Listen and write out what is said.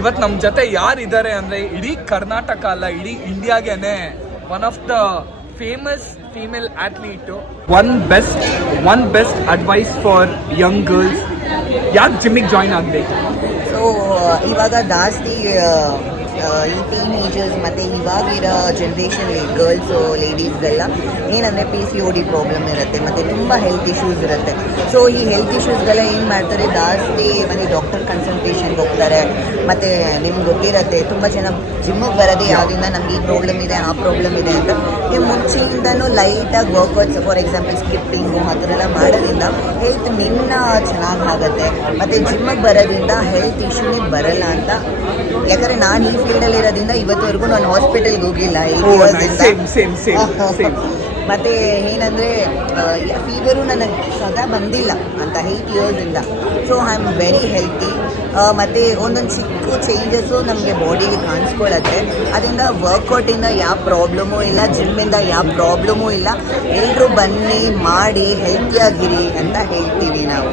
ಇವತ್ತು ನಮ್ಮ ಜೊತೆ ಯಾರಿದ್ದಾರೆ ಅಂದರೆ ಇಡೀ ಕರ್ನಾಟಕ ಅಲ್ಲ, ಇಡೀ ಇಂಡಿಯಾಗೇನೆ one of the famous female athlete. One best advice for young girls, ಯಾಕೆ ಜಿಮ್ಮಿಗೆ ಜಾಯ್ನ್ ಆಗಬೇಕು? ಸೊ ಇವಾಗ ಜಾಸ್ತಿ ಈ ಟೀನೇಜರ್ಸ್ ಮತ್ತು ಇವಾಗಿರೋ ಜನ್ರೇಷನ್ ಗರ್ಲ್ಸು ಲೇಡೀಸ್ಗೆಲ್ಲ ಏನಂದರೆ PCOD ಪ್ರಾಬ್ಲಮ್ ಇರುತ್ತೆ ಮತ್ತು ತುಂಬ ಹೆಲ್ತ್ ಇಶ್ಯೂಸ್ ಇರುತ್ತೆ. ಸೊ ಈ ಹೆಲ್ತ್ ಇಶ್ಯೂಸ್ಗೆಲ್ಲ ಏನು ಮಾಡ್ತಾರೆ, ಜಾಸ್ತಿ ಮನೆ ಡಾಕ್ಟರ್ ಕನ್ಸಲ್ಟೇಷನ್ಗೆ ಹೋಗ್ತಾರೆ. ಮತ್ತು ನಿಮ್ಗೆ ಗೊತ್ತಿರುತ್ತೆ ತುಂಬ ಜನ ಜಿಮ್ಮಿಗೆ ಬರೋದೇ ಯಾವುದರಿಂದ ನಮ್ಗೆ ಈ ಪ್ರಾಬ್ಲಮ್ ಇದೆ ಆ ಪ್ರಾಬ್ಲಮ್ ಇದೆ ಅಂತ. ನೀವು ಮುಂಚೆಯಿಂದನೂ ಲೈಟಾಗಿ ವರ್ಕೌಟ್ಸ್, ಫಾರ್ ಎಕ್ಸಾಂಪಲ್ ಸ್ಕಿಪ್ಪಿಂಗು ಆ ಥರ ಎಲ್ಲ ಮಾಡೋದ್ರಿಂದ ಹೆಲ್ತ್ ನಿನ್ನ ಚೆನ್ನಾಗಿ ಆಗುತ್ತೆ ಮತ್ತು ಜಿಮ್ಮಿಗೆ ಬರೋದ್ರಿಂದ ಹೆಲ್ತ್ ಇಶ್ಯೂನೇ ಬರಲ್ಲ ಅಂತ. ಯಾಕಂದರೆ ನಾನು ಈ ಫೀಲ್ಡಲ್ಲಿ ಇರೋದ್ರಿಂದ ಇವತ್ತುವರೆಗೂ ನಾನು ಹಾಸ್ಪಿಟಲ್ಗೆ ಹೋಗಿಲ್ಲ. ಮತ್ತು ಏನಂದರೆ ಫೀವರು ನನಗೆ ಸದಾ ಬಂದಿಲ್ಲ ಅಂತ 8 ಇಯರ್ಸಿಂದ. So I am very healthy. ಮತ್ತು ಒಂದೊಂದು ಚಿಕ್ಕ ಚೇಂಜಸ್ಸು ನಮಗೆ ಬಾಡಿಗೆ ಕಾಣಿಸ್ಕೊಳ್ಳುತ್ತೆ. ಅದರಿಂದ ವರ್ಕೌಟಿಂದ ಯಾವ ಪ್ರಾಬ್ಲಮೂ ಇಲ್ಲ, ಜಿಮ್ಮಿಂದ ಯಾವ ಪ್ರಾಬ್ಲಮೂ ಇಲ್ಲ. ಎಲ್ಲರೂ ಬನ್ನಿ, ಮಾಡಿ, ಹೆಲ್ತಿಯಾಗಿರಿ ಅಂತ ಹೇಳ್ತೀವಿ ನಾವು.